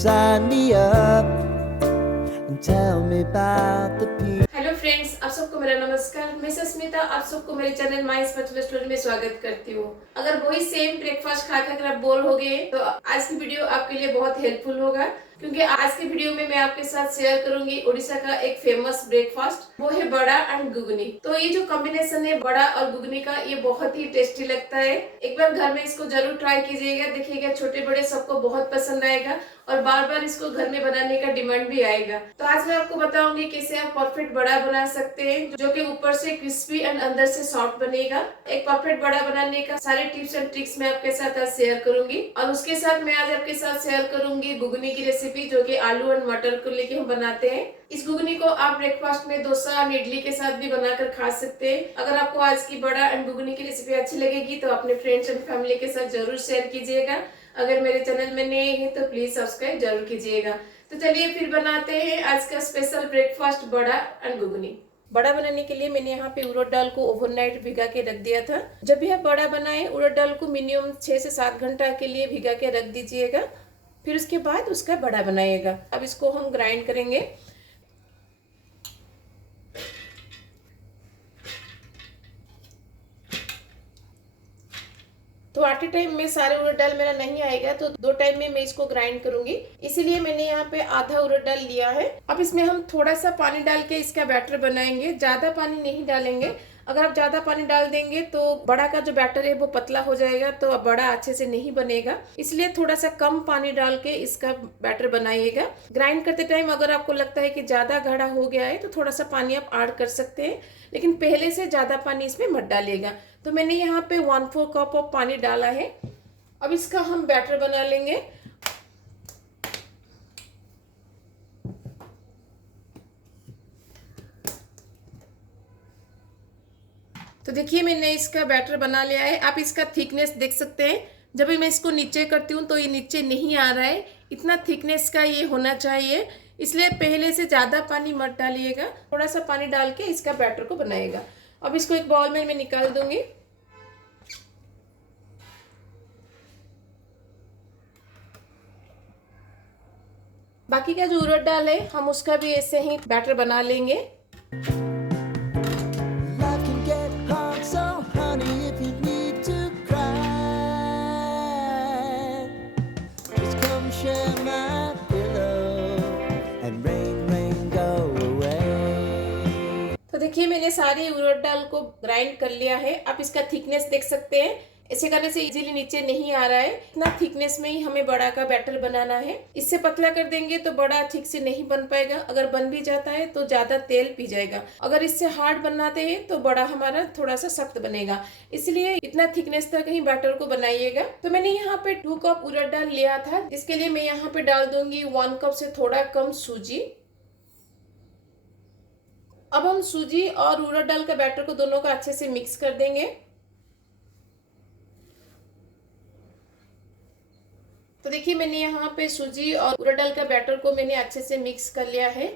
sign me up and tell me about the people. Hello friends, आप सबको मेरा नमस्कार। मैं सस्मिता आप सबको मेरे चैनल माई स्पेशल स्टोरी में स्वागत करती हूँ। अगर वही सेम ब्रेकफास्ट खा कर आप बोर हो गए तो आज की वीडियो आपके लिए बहुत हेल्पफुल होगा, क्योंकि आज की वीडियो में मैं आपके साथ शेयर करूंगी उड़ीसा का एक फेमस ब्रेकफास्ट, वो है बड़ा एंड गुगनी। तो ये जो कॉम्बिनेशन है बड़ा और गुगनी का, ये बहुत ही टेस्टी लगता है। एक बार घर में इसको जरूर ट्राई कीजिएगा, देखिएगा छोटे बड़े सबको बहुत पसंद आएगा और बार बार इसको घर में बनाने का डिमांड भी आएगा। तो आज मैं आपको बताऊंगी कैसे आप परफेक्ट बड़ा बना सकते हैं, जो कि ऊपर से क्रिस्पी एंड अंदर से सॉफ्ट बनेगा। एक परफेक्ट बड़ा बनाने का सारे टिप्स एंड ट्रिक्स मैं आपके साथ आज शेयर करूंगी, और उसके साथ मैं आज आपके साथ शेयर करूंगी घुगनी की रेसिपी, जो कि आलू एंड मटर को लेके हम बनाते हैं। इस घुगनी को आप ब्रेकफास्ट में डोसा एंड इडली के साथ भी बनाकर खा सकते हैं। अगर आपको आज की बड़ा एंड घुगनी की रेसिपी अच्छी लगेगी तो अपने फ्रेंड्स एंड फैमिली के साथ जरूर शेयर कीजिएगा। अगर मेरे चैनल में नए हैं तो प्लीज सब्सक्राइब जरूर कीजिएगा। तो चलिए फिर बनाते हैं आज का स्पेशल ब्रेकफास्ट बड़ा एंड घुगनी। बड़ा बनाने के लिए मैंने यहाँ पे उड़द दाल को ओवरनाइट भिगा के रख दिया था। जब भी आप बड़ा बनाएं उड़द दाल को मिनिमम 6 से 7 घंटा के लिए भिगा के रख दीजिएगा, फिर उसके बाद उसका बड़ा बनाइएगा। अब इसको हम ग्राइंड करेंगे। तो आटे टाइम में सारे उड़द दाल मेरा नहीं आएगा, तो 2 टाइम में मैं इसको ग्राइंड करूंगी, इसीलिए मैंने यहाँ पे आधा उड़द दाल लिया है। अब इसमें हम थोड़ा सा पानी डाल के इसका बैटर बनाएंगे, ज्यादा पानी नहीं डालेंगे। अगर आप ज्यादा पानी डाल देंगे तो बड़ा का जो बैटर है वो पतला हो जाएगा, तो बड़ा अच्छे से नहीं बनेगा। इसलिए थोड़ा सा कम पानी डाल के इसका बैटर बनाइएगा। ग्राइंड करते टाइम अगर आपको लगता है कि ज्यादा गाढ़ा हो गया है तो थोड़ा सा पानी आप ऐड कर सकते हैं, लेकिन पहले से ज्यादा पानी इसमें मत डालिएगा। तो मैंने यहाँ पे 1/4 कप ऑफ पानी डाला है। अब इसका हम बैटर बना लेंगे। तो देखिए मैंने इसका बैटर बना लिया है। आप इसका थिकनेस देख सकते हैं। जब भी मैं इसको नीचे करती हूँ तो ये नीचे नहीं आ रहा है, इतना थिकनेस का ये होना चाहिए। इसलिए पहले से ज़्यादा पानी मत डालिएगा, थोड़ा सा पानी डाल के इसका बैटर को बनाइएगा। अब इसको एक बाउल में मैं निकाल दूंगी। बाकी का जो उड़द दाल है हम उसका भी ऐसे ही बैटर बना लेंगे। I can get hard, so honey, if you need to cry, just come share my pillow and rain, rain, go away. तो देखिए मैंने सारी उड़द दाल को ग्राइंड कर लिया है। आप इसका थिकनेस देख सकते हैं, ऐसे करने से इजीली नीचे नहीं आ रहा है। इतना थिकनेस में ही हमें बड़ा का बैटर बनाना है। इससे पतला कर देंगे तो बड़ा ठीक से नहीं बन पाएगा। अगर बन भी जाता है तो ज्यादा तेल पी जाएगा। अगर इससे हार्ड बनाते हैं तो बड़ा हमारा थोड़ा सा सख्त बनेगा, इसलिए इतना थिकनेस तक ही बैटर को बनाइएगा। तो मैंने यहाँ पे 2 कप उड़द दाल लिया था, जिसके लिए मैं यहाँ पे डाल दूंगी 1 कप से थोड़ा कम सूजी। अब हम सूजी और उड़द दाल का बैटर को दोनों का अच्छे से मिक्स कर देंगे। तो देखिए मैंने यहाँ पे सूजी और उड़द दाल का बैटर को मैंने अच्छे से मिक्स कर लिया है।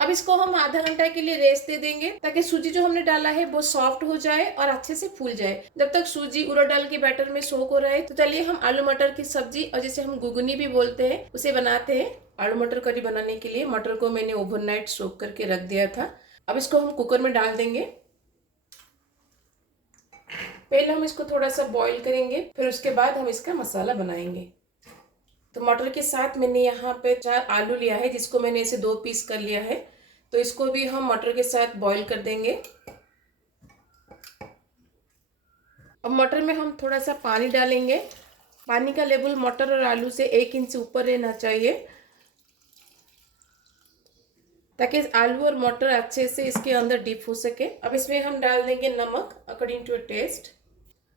अब इसको हम आधा घंटा के लिए रेस्ट दे देंगे, ताकि सूजी जो हमने डाला है वो सॉफ्ट हो जाए और अच्छे से फूल जाए। जब तक सूजी उड़द दाल के बैटर में सोक हो रहा है, तो चलिए हम आलू मटर की सब्जी, और जिसे हम घुगनी भी बोलते हैं, उसे बनाते हैं। आलू मटर करी बनाने के लिए मटर को मैंने ओवरनाइट सोक करके रख दिया था। अब इसको हम कुकर में डाल देंगे। पहले हम इसको थोड़ा सा बॉईल करेंगे, फिर उसके बाद हम इसका मसाला बनाएंगे। तो मटर के साथ मैंने यहाँ पे 4 आलू लिया है, जिसको मैंने इसे 2 पीस कर लिया है। तो इसको भी हम मटर के साथ बॉईल कर देंगे। अब मटर में हम थोड़ा सा पानी डालेंगे। पानी का लेवल मटर और आलू से 1 इंच से ऊपर रहना चाहिए, ताकि आलू और मटर अच्छे से इसके अंदर डीप हो सके। अब इसमें हम डाल देंगे नमक अकॉर्डिंग टू टेस्ट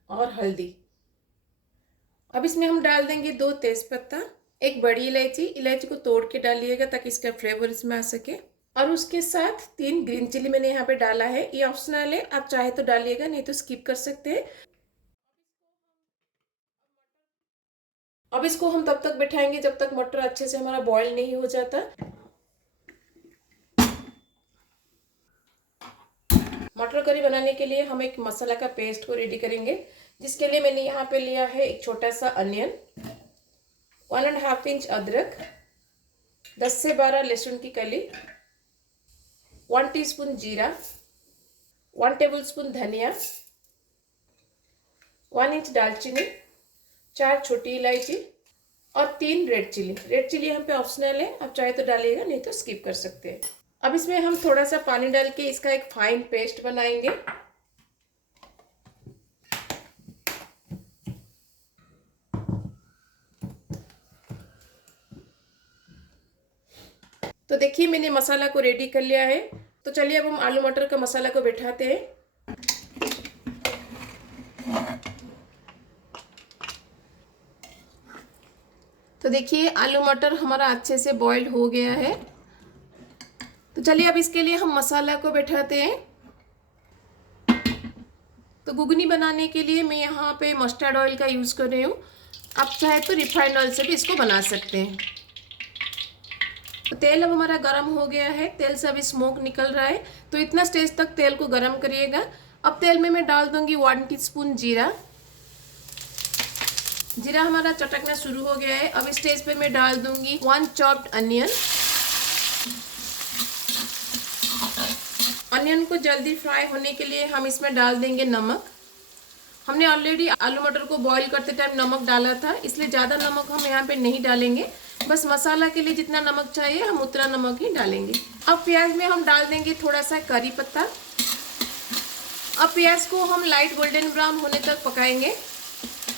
और हल्दी। अब इसमें हम डाल देंगे 2 तेजपत्ता, 1 बड़ी इलायची। इलायची को तोड़ के डालिएगा ताकि इसका फ्लेवर इसमें आ सके। और उसके साथ 3 ग्रीन चिली मैंने यहाँ पे डाला है। ये ऑप्शनल है, आप चाहे तो डालिएगा, नहीं तो स्किप कर सकते हैं। अब इसको हम तब तक बैठाएंगे जब तक मटर अच्छे से हमारा बॉईल नहीं हो जाता। मटर करी बनाने के लिए हम एक मसाला का पेस्ट को रेडी करेंगे, जिसके लिए मैंने यहाँ पे लिया है एक छोटा सा अनियन, 1.5 इंच अदरक, 10 से 12 लहसुन की कली, 1 टीस्पून जीरा, 1 टेबलस्पून धनिया, 1 इंच दालचीनी, 4 छोटी इलायची और 3 रेड चिली। रेड चिली यहाँ पे ऑप्शनल है, आप चाहे तो डालिएगा, नहीं तो स्किप कर सकते हैं। अब इसमें हम थोड़ा सा पानी डाल के इसका एक फाइन पेस्ट बनाएंगे। तो देखिए मैंने मसाला को रेडी कर लिया है। तो चलिए अब हम आलू मटर का मसाला को बैठाते हैं। तो देखिए आलू मटर हमारा अच्छे से बॉईल हो गया है। तो चलिए अब इसके लिए हम मसाला को बैठाते हैं। तो घुगनी बनाने के लिए मैं यहाँ पे मस्टर्ड ऑयल का यूज़ कर रही हूँ। आप चाहे तो रिफाइंड ऑयल से भी इसको बना सकते हैं। तो तेल अब हमारा गर्म हो गया है, तेल से अभी स्मोक निकल रहा है। तो इतना स्टेज तक तेल को गर्म करिएगा। अब तेल में मैं डाल दूंगी 1 टीस्पून जीरा। जीरा हमारा चटकना शुरू हो गया है। अब इस स्टेज पे मैं डाल दूंगी 1 चॉप्ड अनियन। अनियन को जल्दी फ्राई होने के लिए हम इसमें डाल देंगे नमक। हमने ऑलरेडी आलू मटर को बॉईल करते टाइम नमक डाला था, इसलिए ज़्यादा नमक हम यहाँ पे नहीं डालेंगे। बस मसाला के लिए जितना नमक चाहिए हम उतना नमक ही डालेंगे। अब प्याज में हम डाल देंगे थोड़ा सा करी पत्ता। अब प्याज को हम लाइट गोल्डन ब्राउन होने तक पकाएंगे।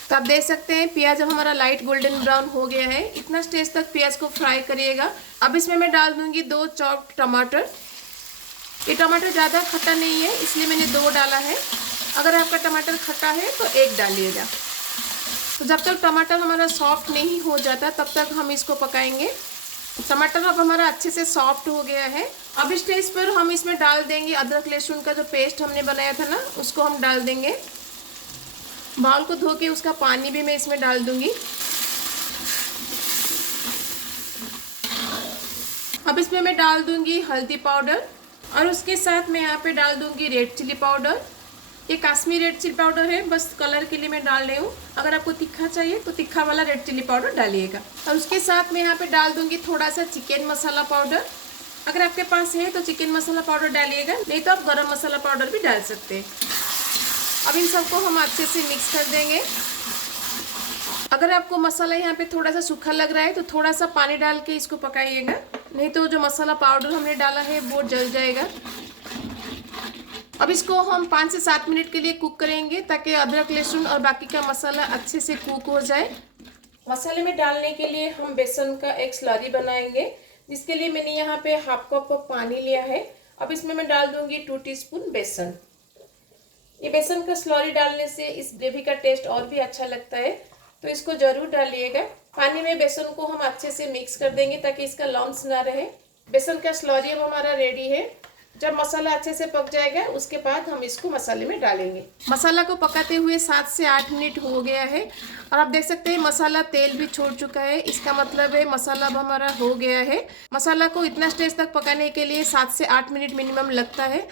तो आप देख सकते हैं प्याज अब हमारा लाइट गोल्डन ब्राउन हो गया है। इतना स्टेज तक प्याज को फ्राई करिएगा। अब इसमें मैं डाल दूंगी 2 चॉप्ड टमाटर। ये टमाटर ज़्यादा खट्टा नहीं है, इसलिए मैंने 2 डाला है। अगर आपका टमाटर खट्टा है तो 1 डालिएगा। तो जब तक टमाटर हमारा सॉफ्ट नहीं हो जाता तब तक हम इसको पकाएंगे। टमाटर अब हमारा अच्छे से सॉफ्ट हो गया है। अब इस स्टेज पर हम इसमें डाल देंगे अदरक लहसुन का जो पेस्ट हमने बनाया था ना, उसको हम डाल देंगे। बाउल को धो के उसका पानी भी मैं इसमें डाल दूंगी। अब इसमें मैं डाल दूंगी हल्दी पाउडर और उसके साथ मैं यहाँ पे डाल दूंगी रेड चिली पाउडर। ये कश्मीरी रेड चिली पाउडर है, बस कलर के लिए मैं डाल रही हूँ। अगर आपको तीखा चाहिए तो तीखा वाला रेड चिली पाउडर डालिएगा। और उसके साथ मैं यहाँ पे डाल दूंगी थोड़ा सा चिकन मसाला पाउडर। अगर आपके पास है तो चिकन मसाला पाउडर डालिएगा, नहीं तो आप गरम मसाला पाउडर भी डाल सकते हैं। अब इन सबको हम अच्छे से मिक्स कर देंगे। अगर आपको मसाला यहाँ पे थोड़ा सा सूखा लग रहा है तो थोड़ा सा पानी डाल के इसको पकाइएगा, नहीं तो जो मसाला पाउडर हमने डाला है वो जल जाएगा। अब इसको हम 5 से 7 मिनट के लिए कुक करेंगे ताकि अदरक लहसुन और बाकी का मसाला अच्छे से कुक हो जाए। मसाले में डालने के लिए हम बेसन का एक स्लरी बनाएंगे, जिसके लिए मैंने यहाँ पे हाफ कप पानी लिया है। अब इसमें मैं डाल दूंगी 2 टीस्पून बेसन। ये बेसन का स्लरी डालने से इस ग्रेवी का टेस्ट और भी अच्छा लगता है, तो इसको जरूर डालिएगा। पानी में बेसन को हम अच्छे से मिक्स कर देंगे ताकि इसका लम्स ना रहे। बेसन का स्लरी अब हमारा रेडी है। जब मसाला अच्छे से पक जाएगा उसके बाद हम इसको मसाले में डालेंगे। मसाला को पकाते हुए 7 से 8 मिनट हो गया है और आप देख सकते हैं मसाला तेल भी छोड़ चुका है। इसका मतलब है मसाला अब हमारा हो गया है। मसाला को इतना स्टेज तक पकाने के लिए 7 से 8 मिनट मिनिमम लगता है।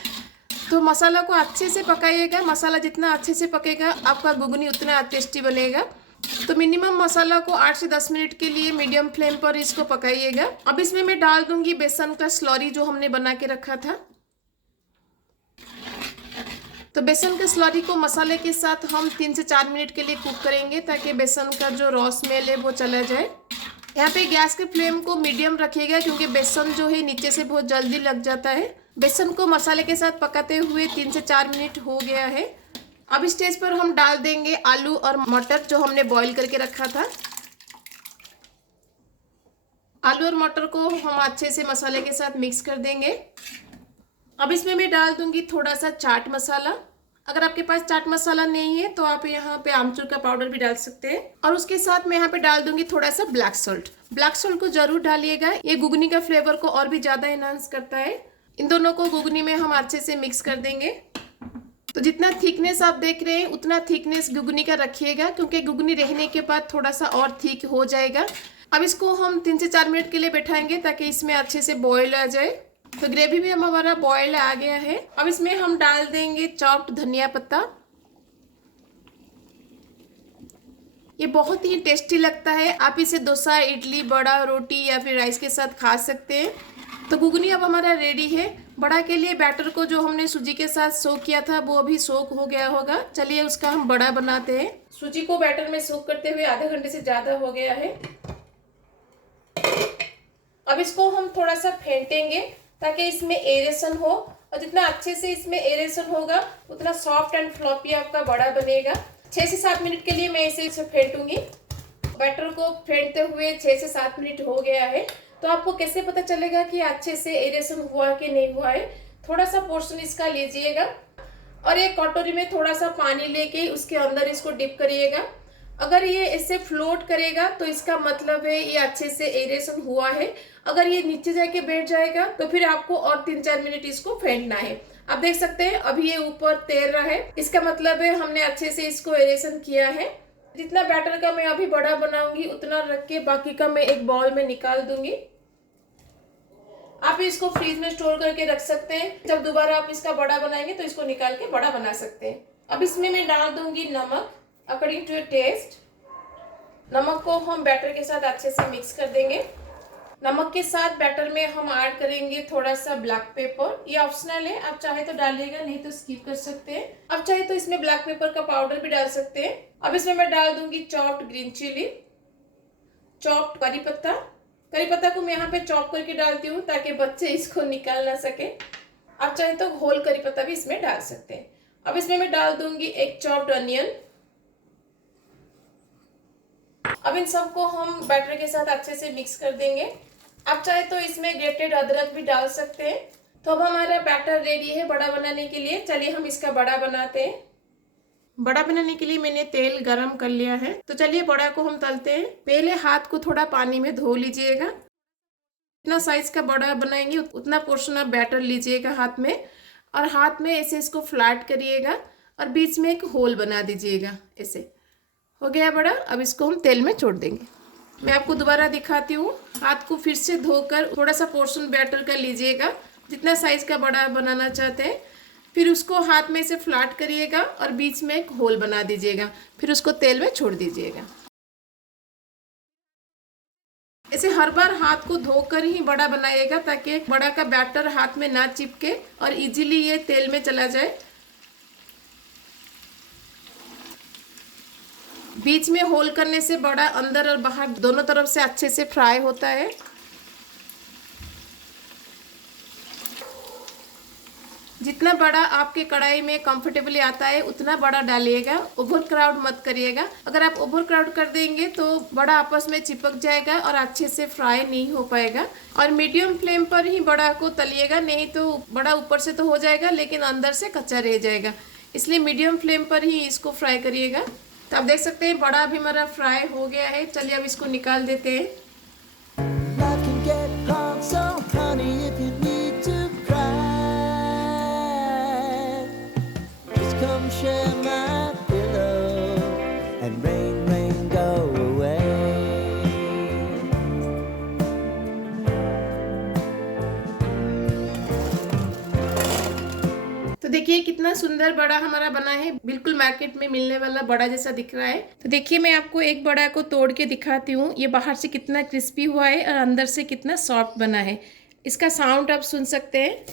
तो मसाला को अच्छे से पकाइएगा। मसाला जितना अच्छे से पकेगा आपका घुगनी उतना टेस्टी बनेगा। तो मिनिमम मसाला को 8 से 10 मिनट के लिए मीडियम फ्लेम पर इसको पकाइएगा। अब इसमें मैं डाल दूंगी बेसन का स्लरी जो हमने बना के रखा था। तो बेसन के स्लरी को मसाले के साथ हम 3 से 4 मिनट के लिए कुक करेंगे ताकि बेसन का जो रॉ स्मेल है वो चला जाए। यहाँ पे गैस के फ्लेम को मीडियम रखिएगा क्योंकि बेसन जो है नीचे से बहुत जल्दी लग जाता है। बेसन को मसाले के साथ पकाते हुए 3 से 4 मिनट हो गया है। अब इस स्टेज पर हम डाल देंगे आलू और मटर जो हमने बॉईल करके रखा था। आलू और मटर को हम अच्छे से मसाले के साथ मिक्स कर देंगे। अब इसमें मैं डाल दूंगी थोड़ा सा चाट मसाला। अगर आपके पास चाट मसाला नहीं है तो आप यहाँ पे आमचूर का पाउडर भी डाल सकते हैं। और उसके साथ मैं यहाँ पे डाल दूंगी थोड़ा सा ब्लैक सॉल्ट। ब्लैक सॉल्ट को जरूर डालिएगा, ये घुगनी का फ्लेवर को और भी ज़्यादा एनहांस करता है। इन दोनों को घुगनी में हम अच्छे से मिक्स कर देंगे। तो जितना थिकनेस आप देख रहे हैं उतना थिकनेस घुगनी का रखिएगा क्योंकि घुगनी रहने के बाद थोड़ा सा और थिक हो जाएगा। अब इसको हम 3 से 4 मिनट के लिए बैठाएंगे ताकि इसमें अच्छे से बॉयल आ जाए। तो ग्रेवी भी हमारा बॉयल आ गया है। अब इसमें हम डाल देंगे चॉप्ड धनिया पत्ता। ये बहुत ही टेस्टी लगता है। आप इसे डोसा, इडली, बड़ा, रोटी या फिर राइस के साथ खा सकते हैं। तो घुगनी अब हमारा रेडी है। बड़ा के लिए बैटर को जो हमने सूजी के साथ सोक किया था वो अभी सोक हो गया होगा। चलिए उसका हम बड़ा बनाते हैं। सूजी को बैटर में सोक करते हुए आधे घंटे से ज़्यादा हो गया है। अब इसको हम थोड़ा सा फेंटेंगे ताकि इसमें एरेशन हो, और जितना अच्छे से इसमें एरेशन होगा उतना सॉफ्ट एंड फ्लॉपी आपका बड़ा बनेगा। 6 से 7 मिनट के लिए मैं इसे फेंटूंगी। बैटर को फेंटते हुए 6 से 7 मिनट हो गया है। तो आपको कैसे पता चलेगा कि अच्छे से एरेशन हुआ कि नहीं हुआ है? थोड़ा सा पोर्शन इसका लीजिएगा और एक कटोरी में थोड़ा सा पानी लेके उसके अंदर इसको डिप करिएगा। अगर ये इससे फ्लोट करेगा तो इसका मतलब है ये अच्छे से एरेशन हुआ है। अगर ये नीचे जाके बैठ जाएगा तो फिर आपको और 3-4 मिनट इसको फेंटना है। आप देख सकते हैं अभी ये ऊपर तैर रहा है, इसका मतलब है हमने अच्छे से इसको एरेशन किया है। जितना बैटर का मैं अभी बड़ा बनाऊंगी उतना रख के बाकी का मैं एक बाउल में निकाल दूंगी। आप इसको फ्रीज में स्टोर करके रख सकते हैं। जब दोबारा आप इसका बड़ा बनाएंगे तो इसको निकाल के बड़ा बना सकते हैं। अब इसमें मैं डाल दूंगी नमक अकॉर्डिंग टू योर टेस्ट। नमक को हम बैटर के साथ अच्छे से मिक्स कर देंगे। नमक के साथ बैटर में हम ऐड करेंगे थोड़ा सा ब्लैक पेपर। ये ऑप्शनल है, आप चाहे तो डालिएगा, नहीं तो स्किप कर सकते हैं। आप चाहे तो इसमें ब्लैक पेपर का पाउडर भी डाल सकते हैं। अब इसमें मैं डाल दूंगी चॉप्ड ग्रीन चिली, चॉप्ड करी पत्ता। करी पत्ता को मैं यहाँ पे चॉप करके डालती हूँ ताकि बच्चे इसको निकाल ना सके। आप चाहे तो होल करी पत्ता भी इसमें डाल सकते हैं। अब इसमें मैं डाल दूंगी एक चॉप्ड अनियन। अब इन सबको हम बैटर के साथ अच्छे से मिक्स कर देंगे। आप चाहे तो इसमें ग्रेटेड अदरक भी डाल सकते हैं। तो अब हमारा बैटर रेडी है बड़ा बनाने के लिए। चलिए हम इसका बड़ा बनाते हैं। बड़ा बनाने के लिए मैंने तेल गरम कर लिया है, तो चलिए बड़ा को हम तलते हैं। पहले हाथ को थोड़ा पानी में धो लीजिएगा। जितना साइज का बड़ा बनाएंगे उतना पोर्शन आप बैटर लीजिएगा हाथ में, और हाथ में ऐसे इसको फ्लैट करिएगा और बीच में एक होल बना दीजिएगा। ऐसे हो गया बड़ा। अब इसको हम तेल में छोड़ देंगे। मैं आपको दोबारा दिखाती हूँ। हाथ को फिर से धोकर थोड़ा सा पोर्शन बैटर का लीजिएगा, जितना साइज का बड़ा बनाना चाहते हैं। फिर उसको हाथ में से फ्लैट करिएगा और बीच में एक होल बना दीजिएगा। फिर उसको तेल में छोड़ दीजिएगा। ऐसे हर बार हाथ को धोकर ही बड़ा बनाइएगा ताकि बड़ा का बैटर हाथ में ना चिपके और इजीली ये तेल में चला जाए। बीच में होल करने से बड़ा अंदर और बाहर दोनों तरफ से अच्छे से फ्राई होता है। जितना बड़ा आपके कढ़ाई में कंफर्टेबली आता है उतना बड़ा डालिएगा। ओवर क्राउड मत करिएगा। अगर आप ओवर क्राउड कर देंगे तो बड़ा आपस में चिपक जाएगा और अच्छे से फ्राई नहीं हो पाएगा। और मीडियम फ्लेम पर ही बड़ा को तलिएगा, नहीं तो बड़ा ऊपर से तो हो जाएगा लेकिन अंदर से कच्चा रह जाएगा। इसलिए मीडियम फ्लेम पर ही इसको फ्राई करिएगा। तो आप देख सकते हैं बड़ा भी हमारा फ्राई हो गया है। चलिए अब इसको निकाल देते हैं। Life can get hard, so honey, if you need to cry, just come share my pillow and rain, rain, go away. तो देखिए कितना सुंदर बड़ा हमारा बना है। बिल्कुल मार्केट में मिलने वाला बड़ा जैसा दिख रहा है। तो देखिए मैं आपको एक बड़ा को तोड़ के दिखाती हूँ। ये बाहर से कितना क्रिस्पी हुआ है और अंदर से कितना सॉफ्ट बना है। इसका साउंड आप सुन सकते हैं।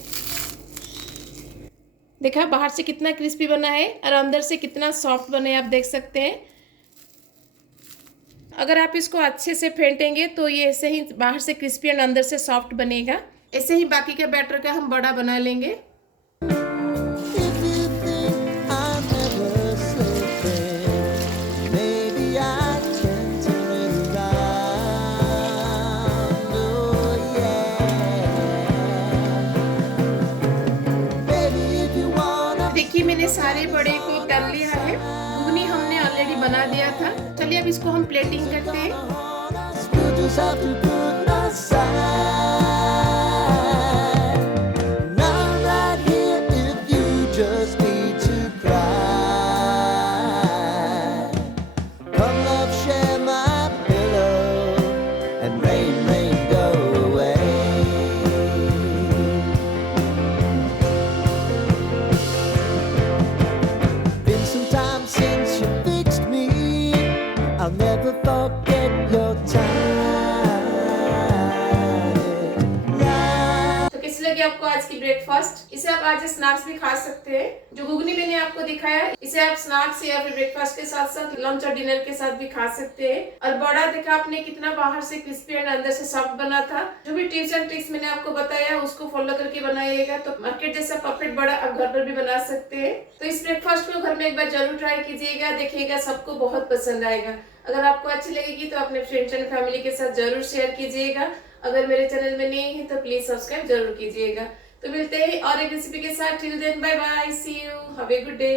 देखा बाहर से कितना क्रिस्पी बना है और अंदर से कितना सॉफ्ट बना है, आप देख सकते हैं। अगर आप इसको अच्छे से फेंटेंगे तो ये ऐसे ही बाहर से क्रिस्पी और अंदर से सॉफ्ट बनेगा। ऐसे ही बाकी के बैटर का हम बड़ा बना लेंगे। If you think I'm never sleeping, maybe I can turn it around. Oh yeah. Baby, if you wanna. देखिए मैंने सारे बड़े को तल लिया है। घुगनी हमने ऑलरेडी बना दिया था। चलिए अब इसको हम प्लेटिंग करते हैं। You just have to put aside. Not right here if you just need to cry. Come love, share my pillow and rain, rain, go away. Been some time since you fixed me. I I'll never forget your time. तो कैसी लगी आपको आज की breakfast? इसे आप आज snacks भी खा सकते हैं। जो घुगनी मैंने आपको दिखाया इसे आप स्नैक्स या फिर ब्रेकफास्ट के साथ साथ लंच और डिनर के साथ भी खा सकते हैं। और बड़ा देखा आपने कितना बाहर से क्रिस्पी एंड अंदर से सॉफ्ट बना था। जो भी टिप्स एंड ट्रिक्स मैंने आपको बताया उसको फॉलो करके बनाइएगा तो मार्केट जैसा परफेक्ट बड़ा आप घर पर भी बना सकते हैं। तो इस ब्रेकफास्ट को घर में एक बार जरूर ट्राई कीजिएगा, देखिएगा सबको बहुत पसंद आएगा। अगर आपको अच्छी लगेगी तो अपने फ्रेंड्स एंड फैमिली के साथ जरूर शेयर कीजिएगा। अगर मेरे चैनल में नए हैं तो प्लीज सब्सक्राइब जरूर कीजिएगा। तो मिलते हैं और एक रेसिपी के साथ। Till then bye bye, see you, have a good day.